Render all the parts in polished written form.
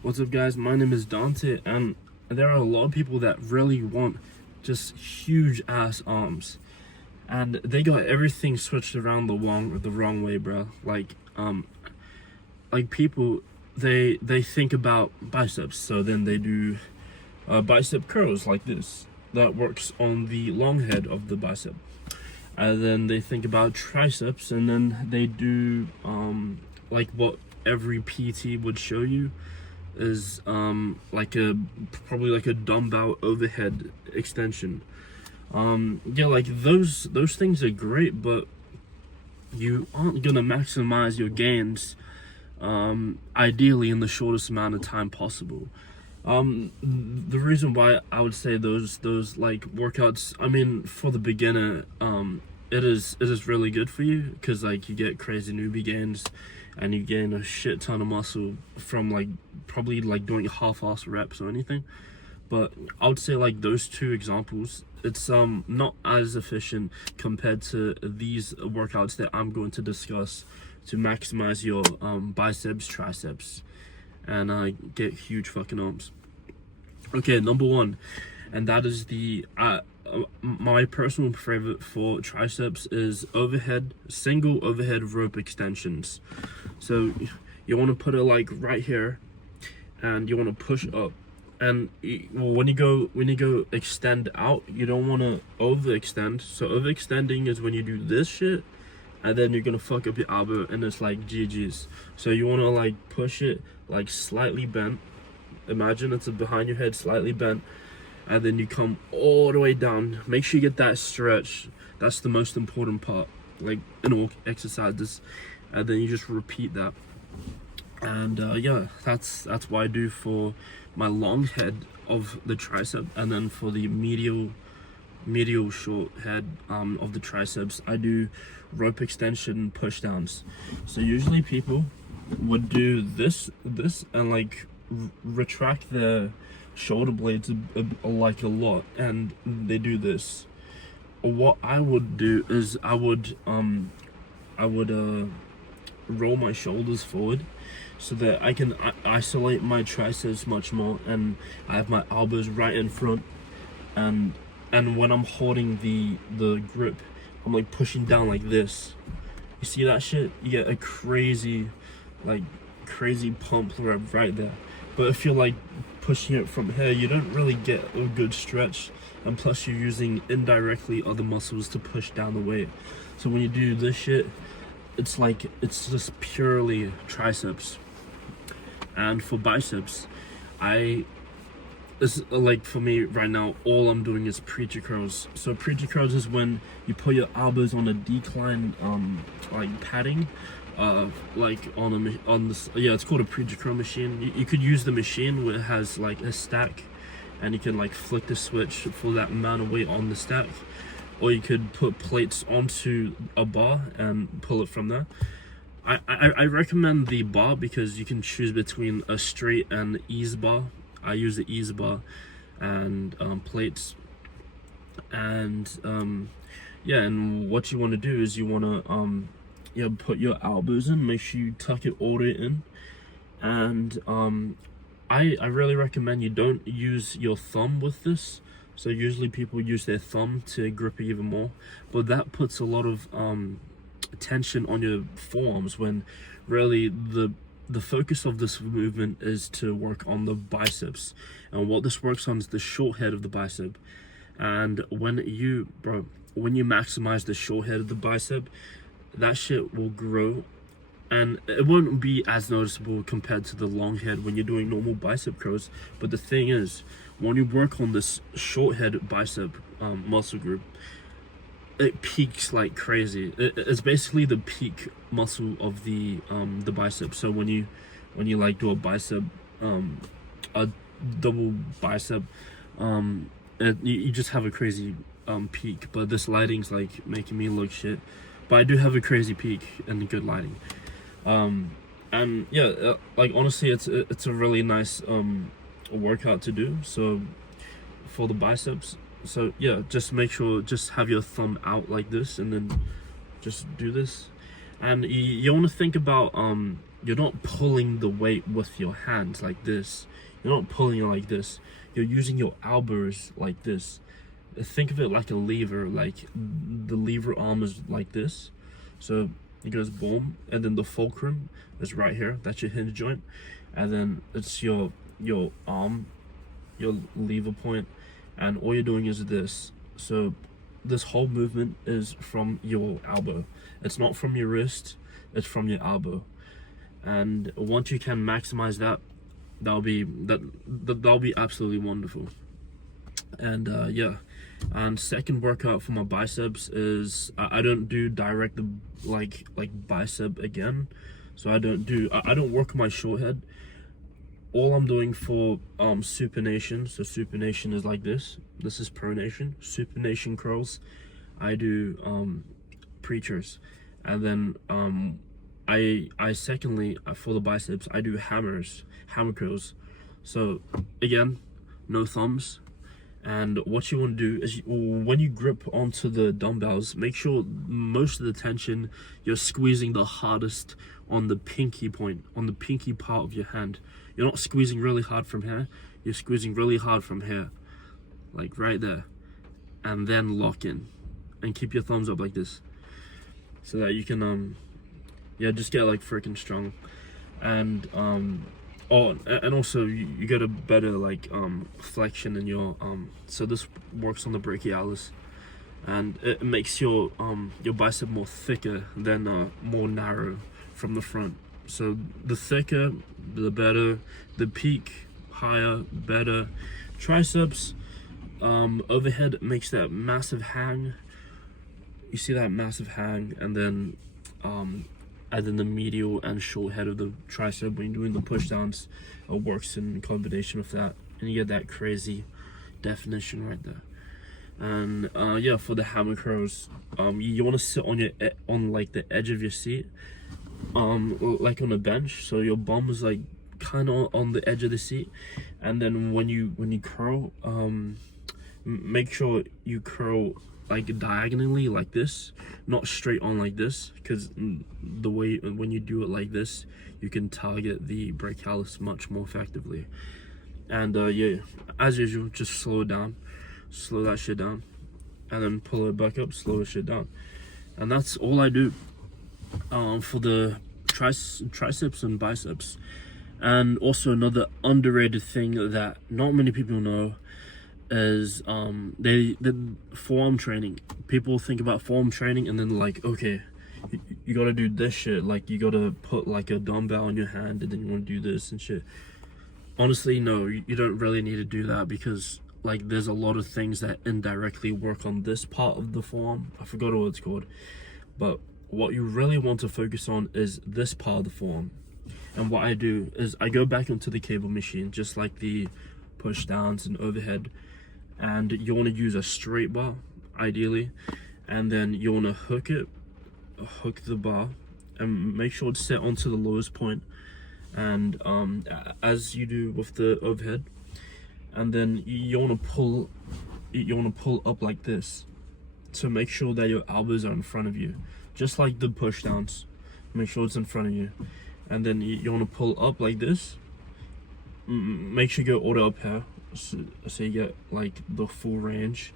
What's up, guys? My name is Dante, and there are a lot of people that really want just huge ass arms, and they got everything switched around the wrong way, bro. Like people, they think about biceps, so then they do bicep curls like this. That works on the long head of the bicep. And then they think about triceps, and then they do like what every PT would show you is probably like a dumbbell overhead extension. Yeah, like those things are great, but you aren't gonna maximize your gains ideally in the shortest amount of time possible. The reason why I would say those like workouts, I mean, for the beginner, it is really good for you, because like you get crazy newbie gains, and you gain a shit ton of muscle from like probably like doing half-ass reps or anything. But I would say like those two examples, it's not as efficient compared to these workouts that I'm going to discuss to maximize your biceps, triceps, and get huge fucking arms. Okay, number one, and that is my personal favorite for triceps is single overhead rope extensions. So you want to put it like right here, and you want to push up. And when you go extend out, you don't want to overextend. So overextending is when you do this shit, and then you're gonna fuck up your elbow, and it's like GG's. So you want to like push it like slightly bent. Imagine it's behind your head, slightly bent, and then you come all the way down. Make sure you get that stretch. That's the most important part, like in all exercises. And then you just repeat that. And yeah, that's what I do for my long head of the tricep, and then for the medial short head of the triceps, I do rope extension push downs. So usually people would do this and like retract their shoulder blades like a lot, and they do this. What I would do is I would roll my shoulders forward so that I can isolate my triceps much more, and I have my elbows right in front, and when I'm holding the grip, I'm like pushing down like this. You see that shit? You get a crazy pump right there. But if you're like pushing it from here, you don't really get a good stretch, and plus you're using indirectly other muscles to push down the weight. So when you do this shit, it's just purely triceps. And for biceps, like for me right now, all I'm doing is preacher curls. So preacher curls is when you put your elbows on a decline like padding, it's called a preacher curl machine. You could use the machine where it has like a stack, and you can like flick the switch for that amount of weight on the stack, or you could put plates onto a bar and pull it from there. I recommend the bar because you can choose between a straight and ease bar. I use the ease bar and plates. And yeah, and what you want to do is you want to put your elbows in, make sure you tuck it all the way in. And I really recommend you don't use your thumb with this. So usually people use their thumb to grip it even more, but that puts a lot of tension on your forearms, when really the focus of this movement is to work on the biceps. And what this works on is the short head of the bicep. And when you maximize the short head of the bicep, that shit will grow, and it won't be as noticeable compared to the long head when you're doing normal bicep curls. But the thing is, when you work on this short head bicep muscle group, it peaks like crazy. It's basically the peak muscle of the bicep. So when you like do a bicep, a double bicep, you just have a crazy peak. But this lighting's like making me look shit, but I do have a crazy peak and good lighting. And yeah, like honestly, it's a really nice workout to do. So for the biceps, so yeah, just make sure, just have your thumb out like this, and then just do this. And you want to think about you're not pulling the weight with your hands like this. You're not pulling it like this. You're using your elbows like this. Think of it like a lever, like the lever arm is like this. So it goes boom, and then the fulcrum is right here. That's your hinge joint, and then it's your arm, your lever point, and all you're doing is this. So this whole movement is from your elbow. It's not from your wrist. It's from your elbow. And once you can maximize that, that'll be absolutely wonderful. And yeah. And second workout for my biceps is I don't do direct like bicep again. So I don't work my short head. All I'm doing for supination, so supination is like this. This is pronation. Supination curls, I do preachers, and then I secondly for the biceps I do hammer curls. So again, no thumbs. And what you want to do is when you grip onto the dumbbells, make sure most of the tension you're squeezing the hardest on the pinky point, on the pinky part of your hand. You're not squeezing really hard from here, you're squeezing really hard from here, like right there, and then lock in and keep your thumbs up like this so that you can yeah, just get like freaking strong. And oh, and also you get a better like flexion in your so this works on the brachialis, and it makes your bicep more thicker than more narrow from the front. So the thicker the better, the peak higher, better. Triceps overhead makes that massive hang. You see that massive hang, and then the medial and short head of the tricep when you're doing the push downs works in combination with that, and you get that crazy definition right there. And yeah, for the hammer curls, you want to sit on like the edge of your seat, like on a bench, so your bum is like kind of on the edge of the seat, and then when you curl, make sure you curl like diagonally like this, not straight on like this, because the way when you do it like this, you can target the brachialis much more effectively. And yeah, as usual, just slow it down, slow that shit down, and then pull it back up, slow the shit down. And that's all I do for the triceps and biceps. And also another underrated thing that not many people know is the forearm training. People think about forearm training and then like, okay, you gotta do this shit, like you gotta put like a dumbbell on your hand and then you want to do this and shit. Honestly, no, you don't really need to do that, because like there's a lot of things that indirectly work on this part of the forearm. I forgot what it's called, but what you really want to focus on is this part of the forearm. And what I do is I go back into the cable machine, just like the push downs and overhead, and you want to use a straight bar ideally, and then you want to hook the bar and make sure it's set onto the lowest point, and as you do with the overhead, and then you want to pull up like this, so make sure that your elbows are in front of you, just like the push downs. Make sure it's in front of you, and then you want to pull up like this. Make sure you go all the way up here, so you get like the full range,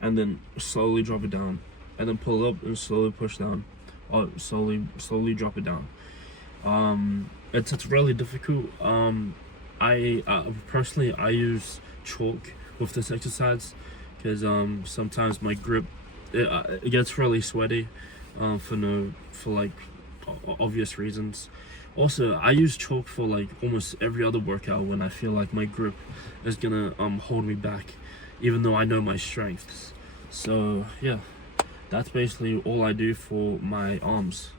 and then slowly drop it down, and then pull up and slowly push down, or slowly drop it down. It's really difficult. I personally I use chalk with this exercise, because sometimes my grip it gets really sweaty for like obvious reasons. Also, I use chalk for like almost every other workout when I feel like my grip is gonna hold me back, even though I know my strengths. So yeah, that's basically all I do for my arms.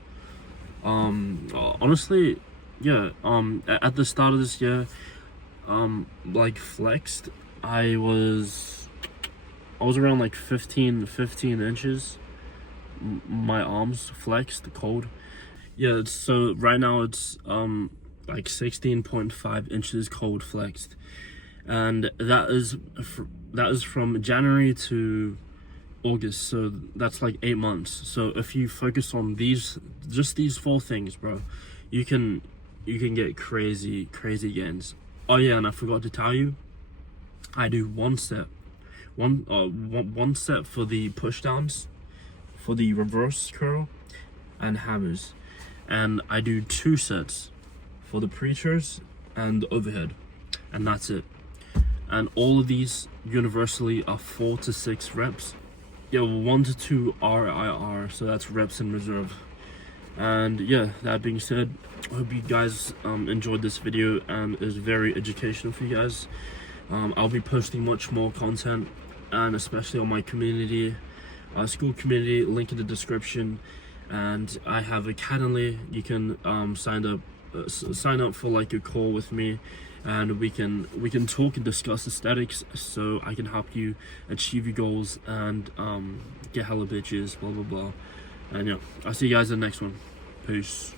Honestly, yeah, at the start of this year, like flexed, I was around like 15 inches, my arms flexed cold. Yeah, so right now it's like 16.5 inches cold flexed, and that is from January to August, so that's like 8 months. So if you focus on just these 4 things, bro, you can you can get crazy gains. Oh yeah, and I forgot to tell you, I do one set for the push downs, for the reverse curl and hammers, and I do 2 sets for the preachers and the overhead, and that's it. And all of these universally are 4 to 6 reps. Yeah, 1 to 2 RIR, so that's reps in reserve. And yeah, that being said, I hope you guys enjoyed this video and is very educational for you guys. I'll be posting much more content, and especially on my community, Skool Community, link in the description. And I have a Calendly. You can sign up for like a call with me, and we can talk and discuss aesthetics, so I can help you achieve your goals and get hella bitches, blah blah blah. And yeah, I'll see you guys in the next one. Peace.